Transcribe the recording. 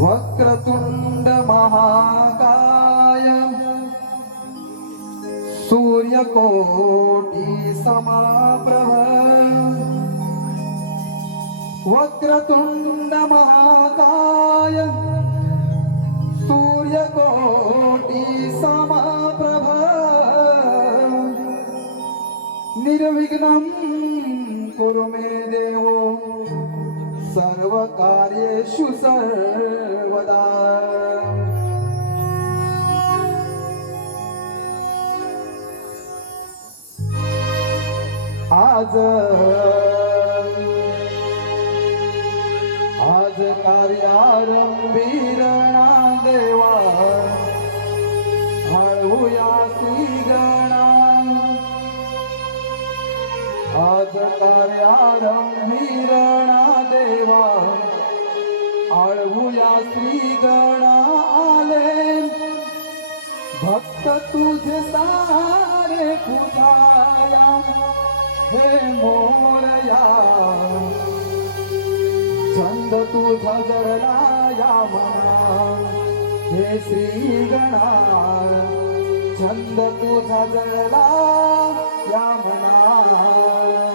वक्रतुण्डमहाकाय सूर्यकोटिसमाप्रभ वक्रतुण्डमहाकाय विघ्नं कुरु मे देवो। सर्वकार्येषु सर्वदा। आज आज कार्यारंभीर देवा। हळूया गणा कार्यारंभीर देवा आळवूया श्री गणा आले भक्त तुझे सारे पुजाया हे मोरया। छंद तुझा जरला या मना। हे श्री गणा छंद तुझा जरला या मना।